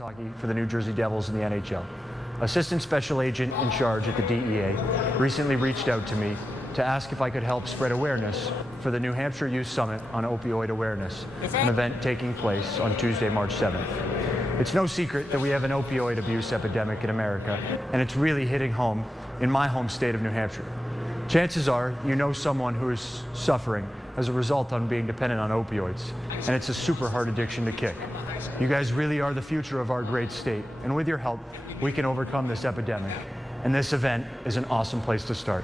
hockey for the New Jersey Devils in the NHL. Assistant Special Agent in charge at the DEA recently reached out to me to ask if I could help spread awareness for the New Hampshire Youth Summit on Opioid Awareness, an event taking place on Tuesday, March 7th. It's no secret that we have an opioid abuse epidemic in America, and it's really hitting home in my home state of New Hampshire. Chances are you know someone who is suffering as a result on being dependent on opioids, and it's a super hard addiction to kick. You guys really are the future of our great state, and with your help, we can overcome this epidemic, and this event is an awesome place to start.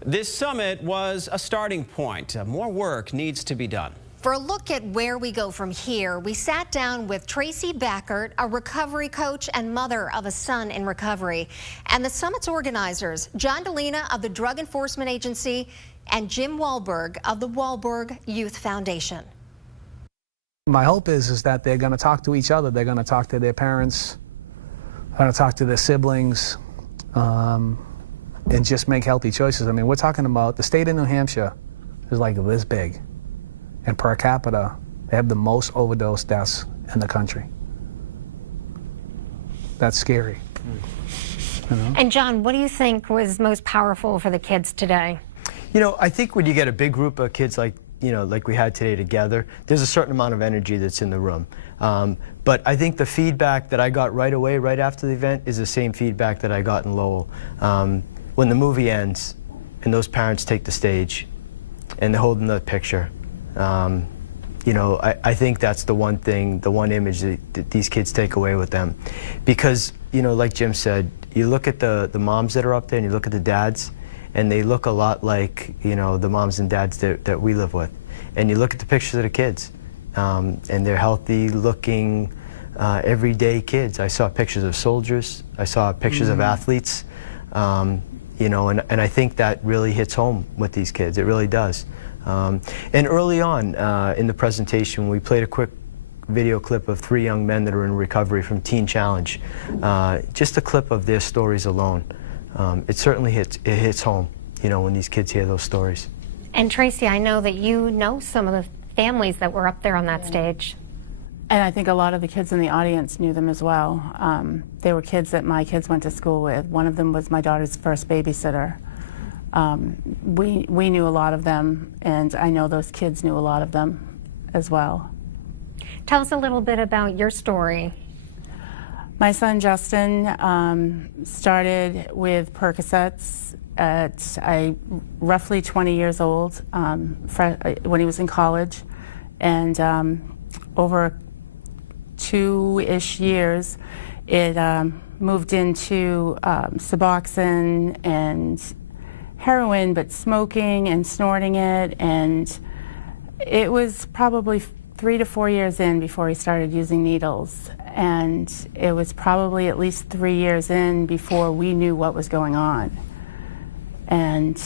This summit was a starting point. More work needs to be done. For a look at where we go from here, we sat down with Tracy Backert, a recovery coach and mother of a son in recovery, and the summit's organizers, John Delina of the Drug Enforcement Agency and Jim Wahlberg of the Wahlberg Youth Foundation. My hope is that they're going to talk to each other. They're going to talk to their parents, they're going to talk to their siblings, and just make healthy choices. I mean, we're talking about the state of New Hampshire is like this big. And per capita, they have the most overdose deaths in the country. That's scary. You know? And John, what do you think was most powerful for the kids today? You know, I think when you get a big group of kids like we had today together, there's a certain amount of energy that's in the room. But I think the feedback that I got right away, right after the event, is the same feedback that I got in Lowell. When the movie ends and those parents take the stage and they're holding the picture, you know, I think that's the one thing, the one image that these kids take away with them. Because, you know, like Jim said, you look at the moms that are up there and you look at the dads, and they look a lot like, you know, the moms and dads that we live with. And you look at the pictures of the kids, and they're healthy looking, everyday kids. I saw pictures of soldiers, I saw pictures of athletes, you know, and I think that really hits home with these kids, it really does. And early on in the presentation, we played a quick video clip of 3 young men that are in recovery from Teen Challenge. Just a clip of their stories alone. It certainly hits home, you know, when these kids hear those stories. And Tracy, I know that you know some of the families that were up there on that stage. And I think a lot of the kids in the audience knew them as well. They were kids that my kids went to school with. One of them was my daughter's first babysitter. We knew a lot of them, and I know those kids knew a lot of them as well. Tell us a little bit about your story. My son Justin started with Percocets at roughly 20 years old when he was in college, and over 2-ish years it moved into Suboxone and heroin, but smoking and snorting it, and it was probably 3 to 4 years in before he started using needles, and it was probably at least 3 years in before we knew what was going on. And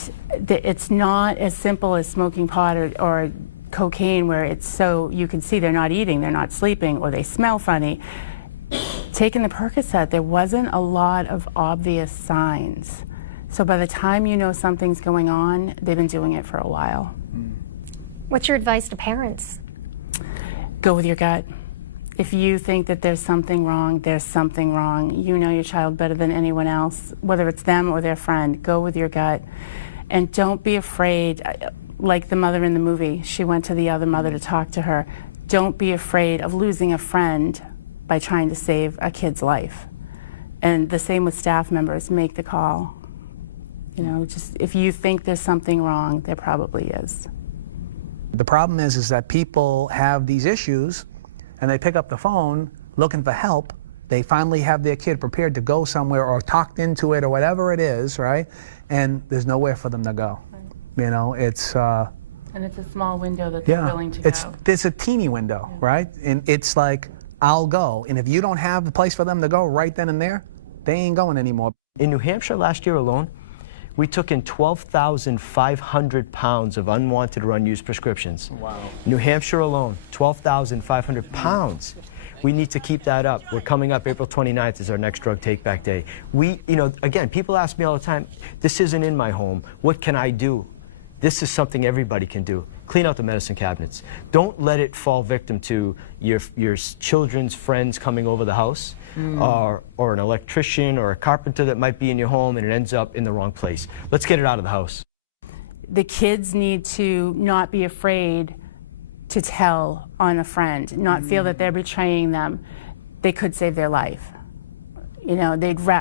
it's not as simple as smoking pot or cocaine, where it's so you can see they're not eating, they're not sleeping, or they smell funny. Taking the Percocet, there wasn't a lot of obvious signs. So by the time you know something's going on, they've been doing it for a while. What's your advice to parents? Go with your gut. If you think that there's something wrong, there's something wrong. You know your child better than anyone else, whether it's them or their friend. Go with your gut. And don't be afraid, like the mother in the movie. She went to the other mother to talk to her. Don't be afraid of losing a friend by trying to save a kid's life. And the same with staff members. Make the call. You know, just if you think there's something wrong, there probably is. The problem is that people have these issues and they pick up the phone looking for help. They finally have their kid prepared to go somewhere or talked into it or whatever it is, right? And there's nowhere for them to go. Right. You know, it's... and it's a small window that they're willing to go. It's a teeny window, right? And it's like, I'll go. And if you don't have the place for them to go right then and there, they ain't going anymore. In New Hampshire last year alone, we took in 12,500 pounds of unwanted or unused prescriptions. Wow. New Hampshire alone, 12,500 pounds. We need to keep that up. We're coming up, April 29th is our next drug take-back day. You know, again, people ask me all the time, this isn't in my home, what can I do? This is something everybody can do. Clean out the medicine cabinets. Don't let it fall victim to your children's friends coming over the house, or an electrician or a carpenter that might be in your home and it ends up in the wrong place. Let's get it out of the house. The kids need to not be afraid to tell on a friend, not feel that they're betraying them. They could save their life. You know,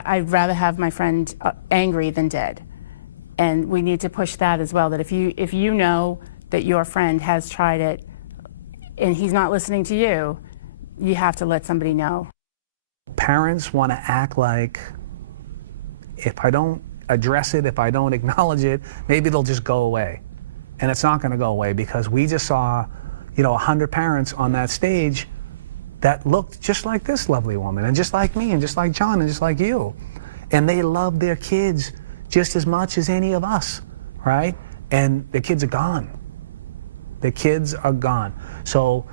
I'd rather have my friend angry than dead. And we need to push that as well, that if you know that your friend has tried it and he's not listening to you, you have to let somebody know. Parents want to act like if I don't address it, if I don't acknowledge it, maybe they'll just go away. And it's not going to go away, because we just saw, 100 parents on that stage that looked just like this lovely woman, and just like me, and just like John, and just like you. And they love their kids just as much as any of us, right? And the kids are gone. The kids are gone. So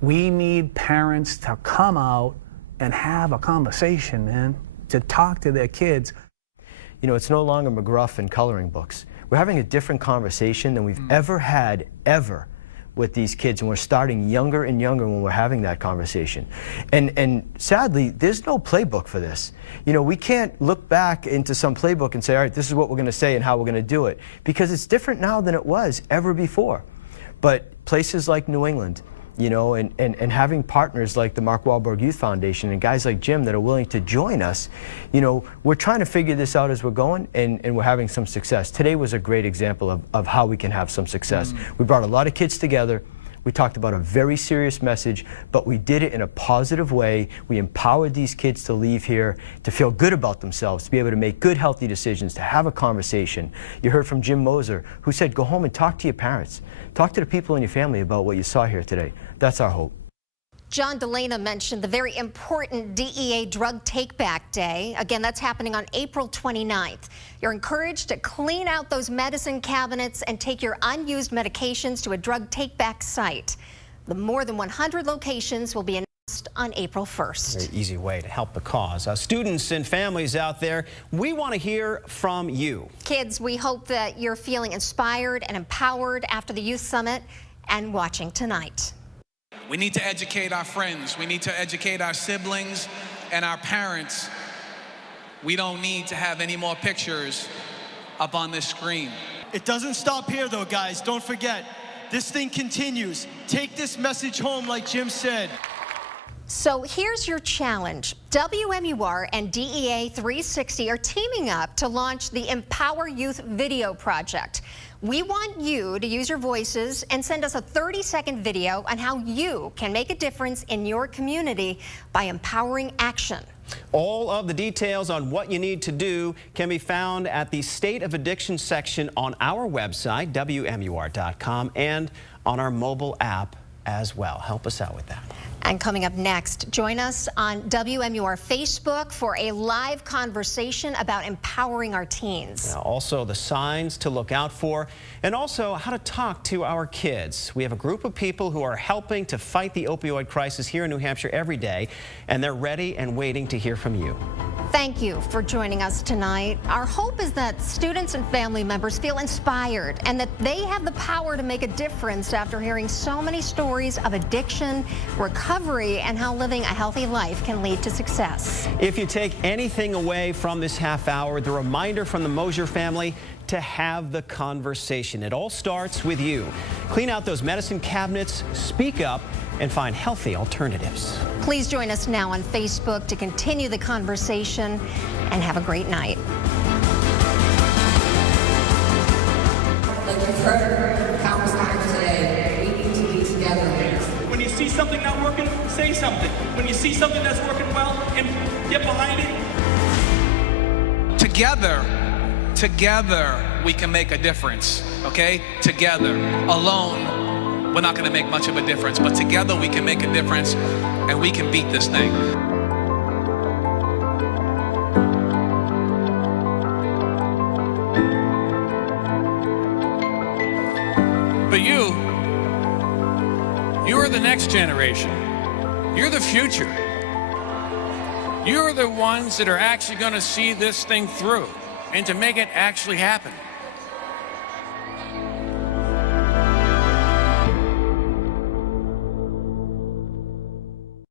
we need parents to come out and have a conversation, man, to talk to their kids. It's no longer McGruff and coloring books. We're having a different conversation than we've ever had, ever, with these kids, and we're starting younger and younger when we're having that conversation. And sadly, there's no playbook for this. We can't look back into some playbook and say, all right, this is what we're going to say and how we're going to do it, because it's different now than it was ever before. But places like New England, and having partners like the Mark Wahlberg Youth Foundation and guys like Jim that are willing to join us, we're trying to figure this out as we're going, and we're having some success. Today was a great example of how we can have some success. We brought a lot of kids together. We talked about a very serious message, but we did it in a positive way. We empowered these kids to leave here, to feel good about themselves, to be able to make good, healthy decisions, to have a conversation. You heard from Jim Moser, who said, go home and talk to your parents. Talk to the people in your family about what you saw here today. That's our hope. John Delana mentioned the very important DEA Drug Take-Back Day. Again, that's happening on April 29th. You're encouraged to clean out those medicine cabinets and take your unused medications to a drug take-back site. The more than 100 locations will be announced on April 1st. Very easy way to help the cause. Students and families out there, we want to hear from you. Kids, we hope that you're feeling inspired and empowered after the Youth Summit and watching tonight. We need to educate our friends. We need to educate our siblings and our parents. We don't need to have any more pictures up on this screen. It doesn't stop here though, guys. Don't forget, this thing continues. Take this message home like Jim said. So here's your challenge. WMUR and DEA 360 are teaming up to launch the Empower Youth Video Project. We want you to use your voices and send us a 30-second video on how you can make a difference in your community by empowering action. All of the details on what you need to do can be found at the State of Addiction section on our website, WMUR.com, and on our mobile app as well. Help us out with that. And coming up next, join us on WMUR Facebook for a live conversation about empowering our teens. Now, also the signs to look out for, and also how to talk to our kids. We have a group of people who are helping to fight the opioid crisis here in New Hampshire every day, and they're ready and waiting to hear from you. Thank you for joining us tonight. Our hope is that students and family members feel inspired and that they have the power to make a difference after hearing so many stories of addiction, recovery, and how living a healthy life can lead to success. If you take anything away from this half hour, the reminder from the Mosier family to have the conversation. It all starts with you. Clean out those medicine cabinets, speak up, and find healthy alternatives. Please join us now on Facebook to continue the conversation, and have a great night. Like you've heard countless times today, we need to be together. When you see something not working, say something. When you see something that's working well, and get behind it. Together, we can make a difference, okay? Together. Alone, we're not gonna make much of a difference, but together we can make a difference, and we can beat this thing. But you're the next generation. You're the future. You're the ones that are actually gonna see this thing through and to make it actually happen.